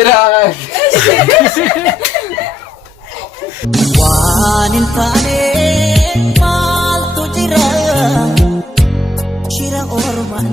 Prank. Waan hin taane maaltu jira shira ormaan.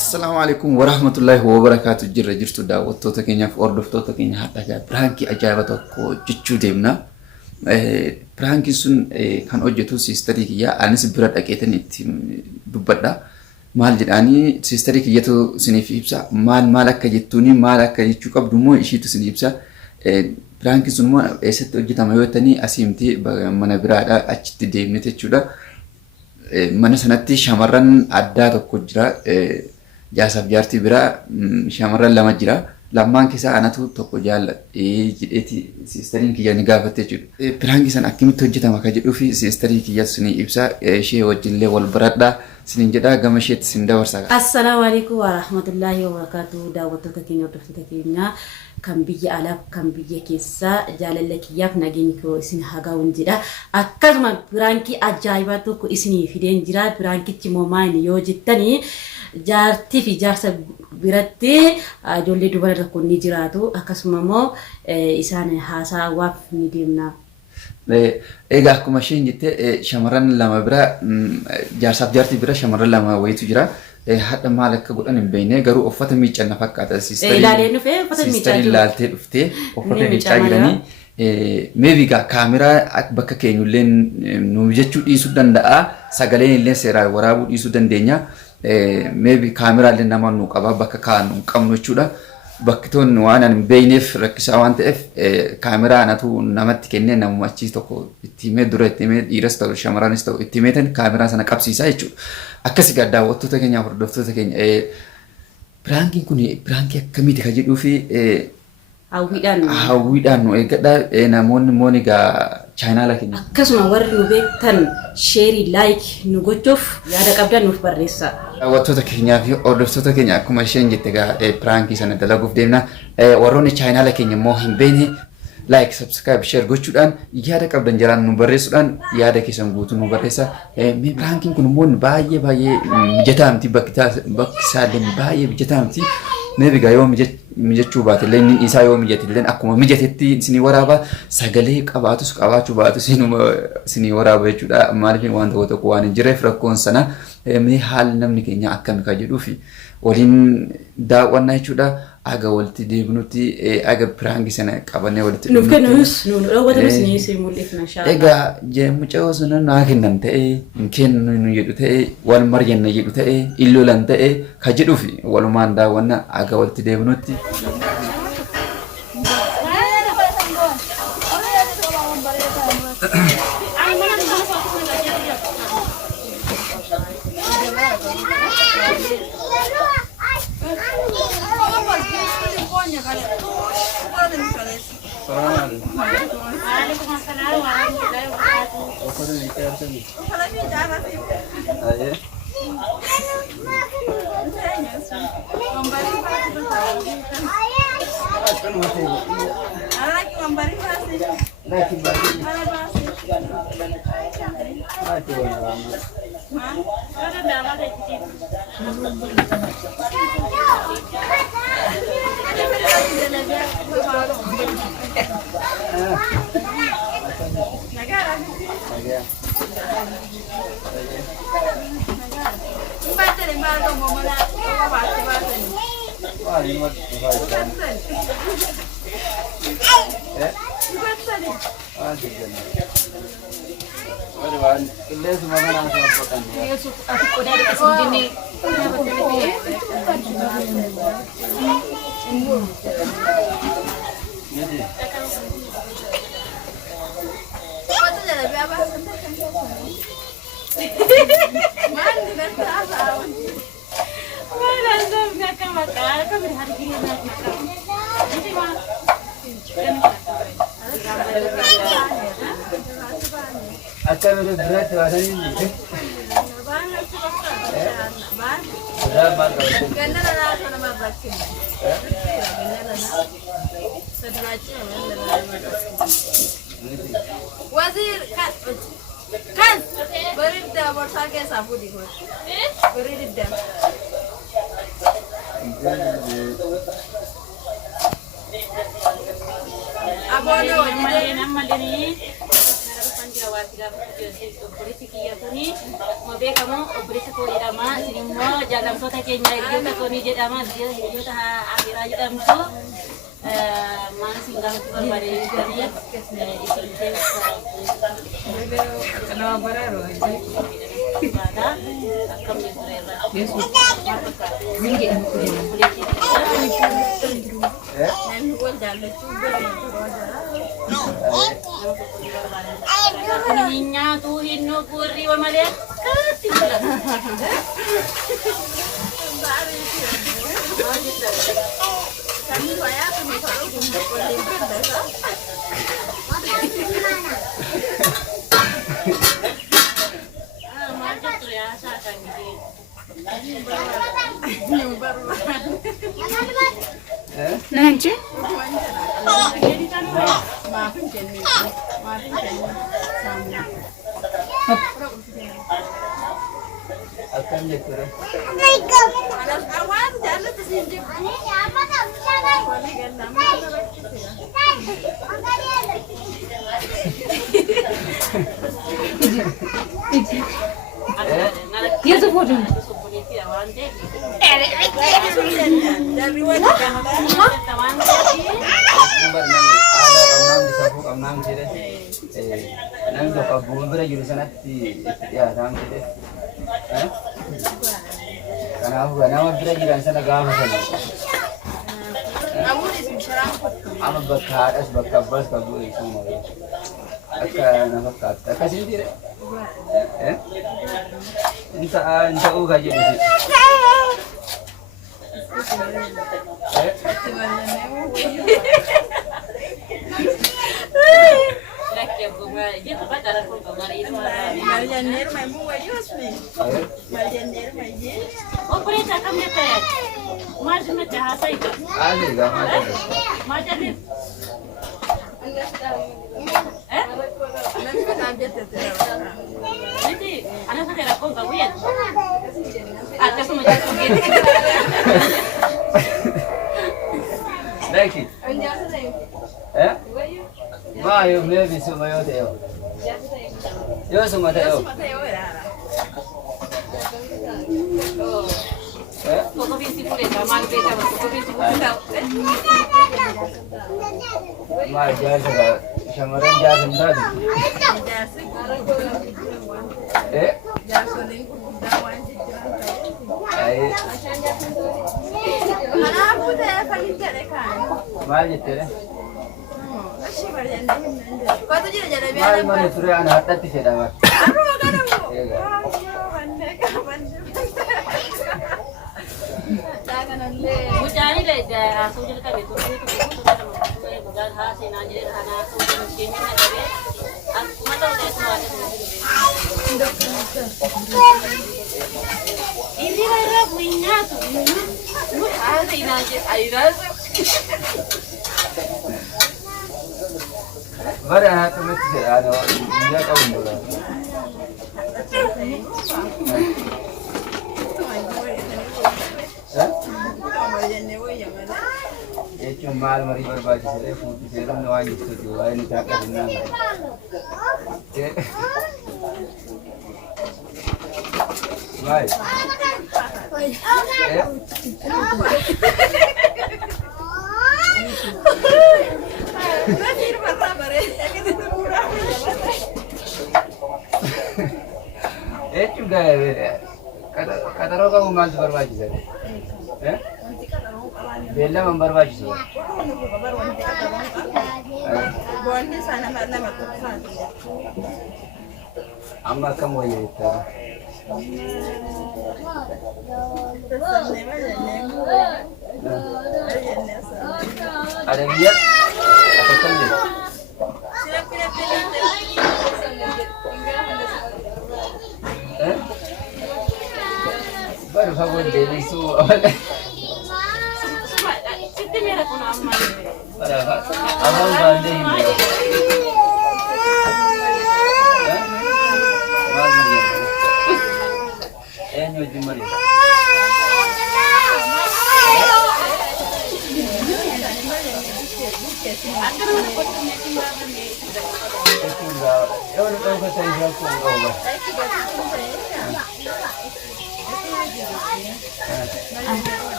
Assalamu alaikum warahmatullahi wabarakatuh. Jirtu daawwattoota keenyaaf hordoftoota keenya hadhaa prank ajaa'iba tokko jechuu deemna. Prank sun kan hojjetu sisterii kiyya anis bira dhaqeetan itti dubbadha. Maal jedhanii sisterii kiyyatu siniif ibsa maal akka jettuuni maal akka jechuu qabdu immoo ishiitu siniif ibsa. Prank sun immoo eessatti hojjetama yoo ta'ani asiimti mana biraadha achitti deemne jechuudha. Mana sanatti shamarran addaa tokko jira. Jaasaaf jaartii bira shamarran lama jira. Lammaan keessaa anatu tokko jaalladhe jedheeti sisteriin kiyya ni gaafatte jechuudha. Prank san akkamitti hojjetama ka jedhuu fi sisterii kiyyatu sini ibsa. Ishee wajjillee wal baradhaa sinin jedhaa gama isheetti sin dabarsa. Assalamu alaikum warahmatullahi wabarakatuh. Daawwattoota keenya hordoftoota keenya kan biyya alaa kan biyya keessaa jaalala kiyyaaf nageenyi koo isin hagaa'uun jedha. Akkasuma pirankii ajaa'ibaa tokko isinii fideen jira. Pirankichi immoo maali yoo jettanii jaartii fi jaarsa biratti ijoollee dubara tokko ni jiraatu. Akkasuma immoo isaan haasawaaf ni deemna. Egaa akkuma isheen jette shamarran lama bira jaarsaaf jaartii bira shamarran lama wayitu jira. Hadda maal akka godhan hin beekne garuu uffata miiccanna fakkaata sisterii ilaaltee dhuftee uffata miiccaa jiranii maybe gaa kaameraa bakka keenyullee nu jechuu dhiisuu danda'a sagaleen illee seeraan waraabuu dhiisuu dandeenya maybe kaameraa illee nama nu qaba bakka kaanu qabnu jechuudha. Bakki toon waan hin beekneef rakkisaa waan ta'eef kaameraa anatu namatti kennee namuma achi tokko itti himee dura itti himee dhiiras ta'u shamarranis ta'u itti himeetan kaameraa sana qabsiisaa jechuudha. Akkasii gaa daawwattoota keenyaaf hordoftoota keenya piraankiin kun pirankii akkamiiti ka jedhuu fi hawwiidhaan nu eeggadha namoonni immoo egaa chaanaala keenya. Akkasuma warri nu beektan sheerii laayik nu gochuuf yaada qabdan nuuf barreessaa. Daawwattoota keenyaa fi hordoftoota keenya akkuma isheen jette egaa pirankii sana dalaguuf deemna. Warroonni chaanaala keenya immoo hin beekne like, subscribe, share gochuudhaan yaada qabdan jalaan nu barreessuudhaan yaada keessan guutuu nu barreessa. Prankiin kun immoo baay'ee mijataa miti bakki isaallee baay'ee mijataa miti. Maybe gaa yoo mijachuu baate illee inni isaa yoo mijate illee akkuma mijatetti isinii waraaba sagalee qabaachuu baatu isinii waraaba jechuudha. Maaliif waan tokko waan hin jirreef rakkoon sana haalli namni keenya akkami ka jedhuu fi waliin daawwannaa jechuudha. Aga walitti deebinutti aga pirankii sana qabannee walitti nuuf kennuus nu dhawwatamus ni isin mul'ifna inshallah. Egaa mucaa sana naa kennan ta'e hin kennu jedhu ta'e wal marjanna jedhu ta'e illolan ta'e ka jedhuuf walumaan daawwanna aga walitti deebinutti. Akka mere berat wasan ini. Wazir kan berida borsa ke sapu di kau. Berida. Nanti? Akan jetur. Dia sebut. Amnang sih deh. Nang jauh kabur berarti jurusan ya nang sih deh. Karena aku berarti jurusan agama sana. Ama bakar es bakar bas kabur itu mau. Akan apa kata? Kasih dia. Entah uga jadi sih. Oh, boleh cakap ni tak? Macam mana cahasa itu? Ada gak macam? Macam ni. Nanti, anak saya rakam kau ya? Ada semua macam ni. Lagi. Ma, eu mesmo isso maior teu. Eu sou Mateo. Kau binti boleh, kamal beda, kau binti boleh. Ma, jar juga. Samaran jar sendiri. Ma, jetere. Mal mana suruh anak hati sih dah. Bukan le, asal kita betul itu bukan hasil nanti anak asal mungkin ada. Aku mahu tahu semua. Ini mana punya tu? Lu ada ini aja, ada. Mana hati mesti sih ada. Dia tahu mula. Cuma mari berbagi sih, foto sih orang doa gitu tu, ini tak ada nama. Baik. Juga kata orang kamu masuk berbagi sih. Bella memberbagi sih. Amma kamu ya itu. Ada dia? Apa kamu? Baru kamu dari su. Kita merah pun aman. Abang banding dia. Nyuci mari.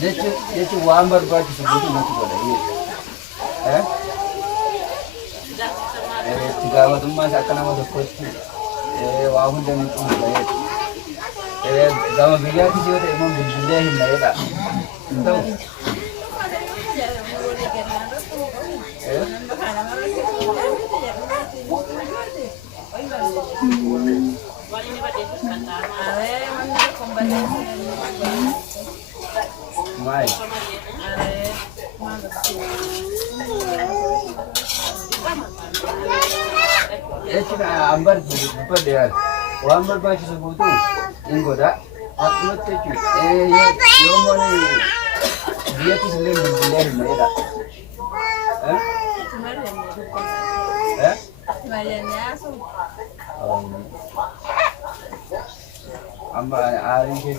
Jechuun waan barbaachisu guutuu natti godha. Itti gaafatamummaas akka nama tokkotti waa hunda ni xumuradha. Gama biyyaattis yoo ta'e immoo bilbilee hin na'edha. Hin ta'u. Mai. Ambar berdear. Wan berbaju sebutu. Inggoda. Aku tecu. Yo mana dia tu selain berdear mereka. Amma hari ini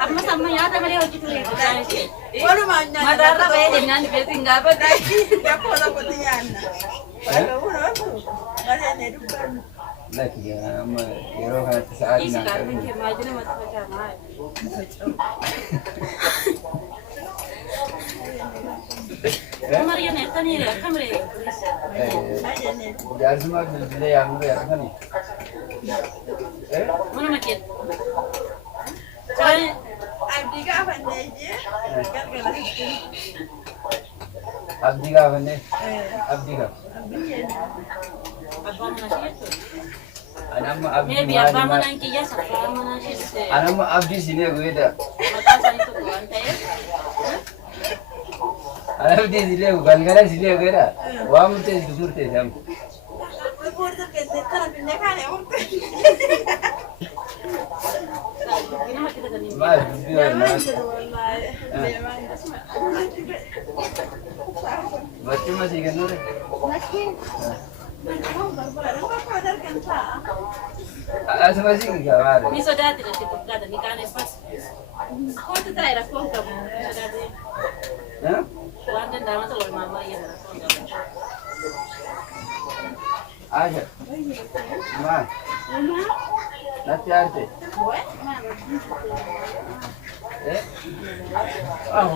Amma sama ya tak boleh uji tu. Walau mana. Madar apa ya dengan dia tinggal apa dah. Ya pola kotian. Kalau orang tu, ada yang hidup. lagi ya, amma kero kan saat ini. Sekarang kita maju ni mata macam Maria neta ni kamera. Biar semua bila yang ya kan. Mana makin? Sekarang Abdi ka apa ni je? Abdi ka apa ni? Abdi ka. abang mana sih? Anak mah Abdi. Ni biar abang mana kia sekarang mana sih? Anak mah Abdi sini aku itu. Makasan itu tuan saya. Abdi sini aku galgalan sini aku itu. Wah mungkin susur teh jam. Lepas tu kita tak pindah kan ya? Mas, biar mas. Bacaan masih kan nur? Asal masih enggak? Ni sudah tidak dibuka dan nikah ni pas. Kau tu terakhir aku kamu sudah di. Hah? Tuan dan dalam tu lor mama ya. Aja. Mas. Nanti arte.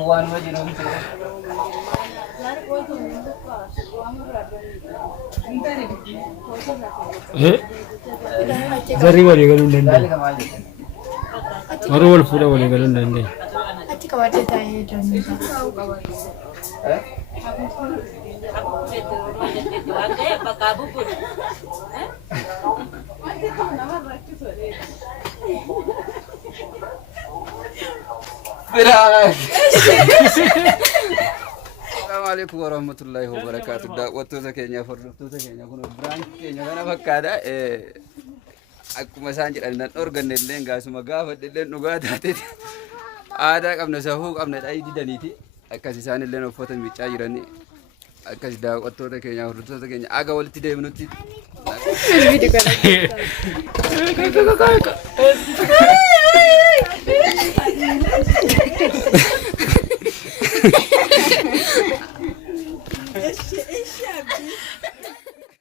Wan wajib dong tu. Zari boleh kalau Dali nende. sama aja. Marwal pura boleh kalau nende. Ati kawate tayo dyan. Aku betul macam itu. Ada yang pakai buku. Assalamualaikum warahmatullahi wabarakatuh. Dakwattoota keenya hordoftoota keenya kun biraan keenya kana fakkaata. Akkuma isaan jedhan nan dhorganne illee gaasuma gaafa illee dhugaa taate aadaa qabna safuu qabna dhayii didaniiti. Akkas isaan illee uffata miiccaa jirani. Akkas daawwattoota keenya hordoftoota keenya aga walitti deemnutti. Video ka lang.